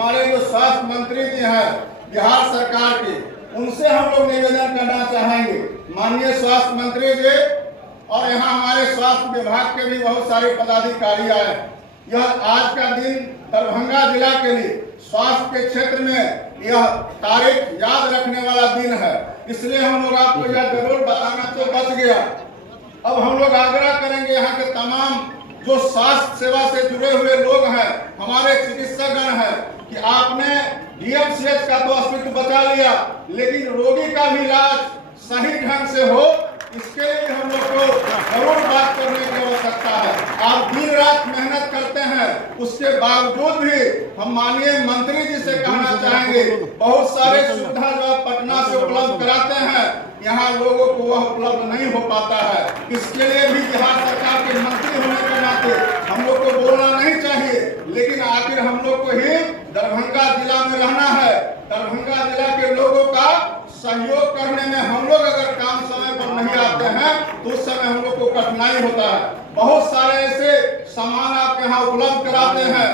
हमारे जो स्वास्थ्य मंत्री जी हैं बिहार सरकार के, उनसे हम लोग निवेदन करना चाहेंगे। माननीय स्वास्थ्य मंत्री जी और यहाँ हमारे स्वास्थ्य विभाग के भी बहुत सारे पदाधिकारी आए। यह आज का दिन दरभंगा जिला के लिए स्वास्थ्य के क्षेत्र में यह तारीख याद रखने वाला दिन है, इसलिए हम लोग आपको यह जरूर बताना तो बच गया। अब हम लोग आग्रह करेंगे यहाँ के तमाम जो स्वास्थ्य सेवा से जुड़े हुए लोग हैं, हमारे चिकित्सकगण हैं, कि आपने डीएमसीएच का तो अस्तित्व बचा लिया, लेकिन रोगी का भी इलाज सही ढंग से हो, इसके लिए हम लोग को जरूर बात करने की आवश्यकता है। आप दिन रात मेहनत करते हैं, उसके बावजूद भी हम माननीय मंत्री जी से कहना चाहेंगे, बहुत सारे सुविधा जो पटना से उपलब्ध कराते हैं, यहाँ लोगों को वह उपलब्ध नहीं हो पाता है। इसके लिए भी बिहार सरकार के मंत्री होने के नाते हम लोग को बोलना नहीं चाहिए, लेकिन आखिर हम लोग को ही दरभंगा जिला में रहना है। दरभंगा जिला के लोगों का सहयोग करने में हम लोग अगर काम समय पर नहीं आते हैं तो उस समय हम लोग को कठिनाई होता है। बहुत सारे ऐसे सामान आप यहाँ उपलब्ध कराते हैं,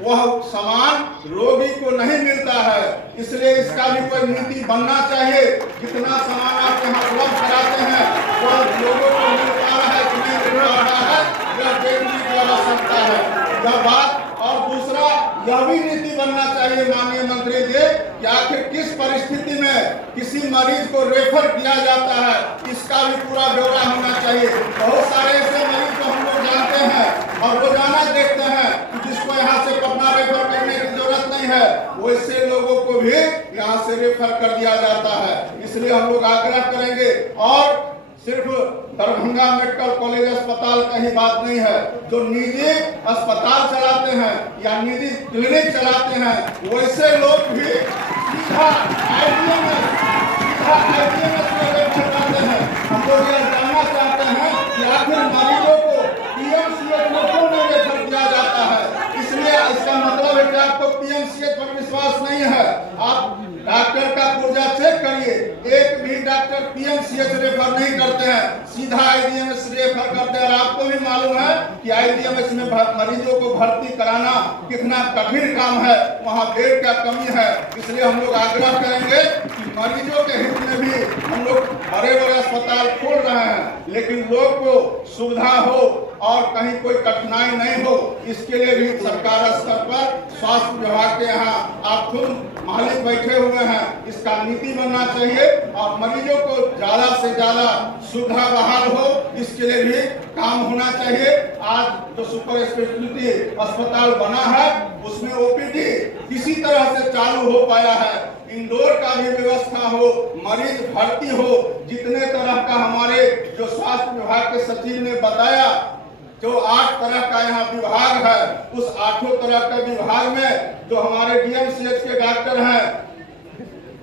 वह सामान रोगी को नहीं मिलता है, इसलिए इसका भी कोई नीति बनना चाहिए। जितना सामान आप यहाँ उपलब्ध कराते हैं वह लोगों को मिल पा रहा है कि नहीं मिल पा रहा है, यह देखने की आवश्यकता है यह बात। और दूसरा यह भी नीति बनना चाहिए माननीय मंत्री जी कि आखिर किस परिस्थिति में किसी मरीज को रेफर किया जाता है, इसका भी पूरा ब्यौरा होना चाहिए। बहुत सारे ऐसे मरीज को हम लोग जानते हैं और रोजाना देखते हैं कि जिसको यहाँ से पटना रेफर करने की जरूरत नहीं है, वैसे लोगों को भी यहाँ से रेफर कर दिया जाता है। इसलिए हम लोग आग्रह करेंगे, और सिर्फ दरभंगा मेडिकल कॉलेज अस्पताल का ही बात नहीं है, जो निजी अस्पताल चलाते हैं या निजी क्लिनिक चलाते हैं, वैसे लोग भी सीधा आईडीएमएस में रेफर करते हैं। हम लोग यह जानना चाहते हैं कि आखिर मरीजों को पीएमसीएच में क्यों नहीं रेफर किया जाता है। इसलिए इसका मतलब है कि आपको पीएमसीएच पर विश्वास नहीं है। आप डॉक्टर का पुर्जा चेक करिए, एक भी डॉक्टर पीएमसीएच रेफर नहीं करते हैं, सीधा आईडीएमएस रेफर करते हैं। और आपको भी मालूम है कि आईडीएमएस में मरीजों को भर्ती कराना कितना कठिन काम है, वहाँ बेड का कमी है। इसलिए हम लोग आग्रह करेंगे कि मरीजों के हित में भी हम लोग बड़े बड़े अस्पताल खोल रहे हैं, लेकिन लोग को सुविधा हो और कहीं कोई कठिनाई नहीं हो, इसके लिए भी सरकार स्तर पर स्वास्थ्य विभाग के यहाँ आप खुद मालिक बैठे हुए हैं, इसका नीति बनना चाहिए और मरीजों को ज्यादा से ज्यादा सुविधा बहाल हो, इसके लिए भी काम होना चाहिए। आज जो सुपर स्पेशलिटी अस्पताल बना है उसमें ओपीडी किसी तरह से चालू हो पाया है, इंडोर का भी व्यवस्था हो, मरीज भर्ती हो, जितने तरह का हमारे जो स्वास्थ्य विभाग के सचिव ने बताया, जो 8 तरह का यहाँ विभाग है, उस 8 तरह के विभाग में जो हमारे डीएमसीएच के डॉक्टर हैं,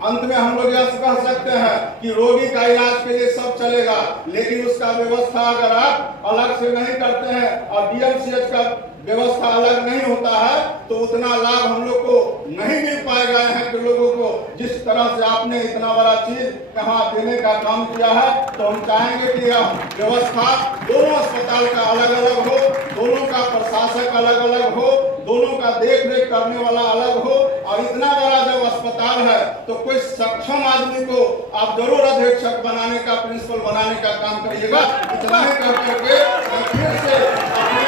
अंत में हम लोग यह कह सकते हैं कि रोगी का इलाज के लिए सब चलेगा, लेकिन उसका व्यवस्था अगर आप अलग से नहीं करते हैं और डीएमसीएच का व्यवस्था अलग नहीं होता है तो उतना लाभ हम लोग को नहीं मिल पाएगा। यहाँ के लोगों को जिस तरह से आपने इतना बड़ा चीज यहाँ देने का काम किया है, तो हम चाहेंगे कि यह व्यवस्था दोनों अस्पताल का अलग अलग हो, दोनों का प्रशासक अलग अलग हो, दोनों का देख रेख करने वाला अलग हो। और इतना बड़ा जब अस्पताल है तो कोई सक्षम आदमी को आप जरूर अधीक्षक बनाने का, प्रिंसिपल बनाने का काम करिएगा। इतना ही कह करके फिर से अपने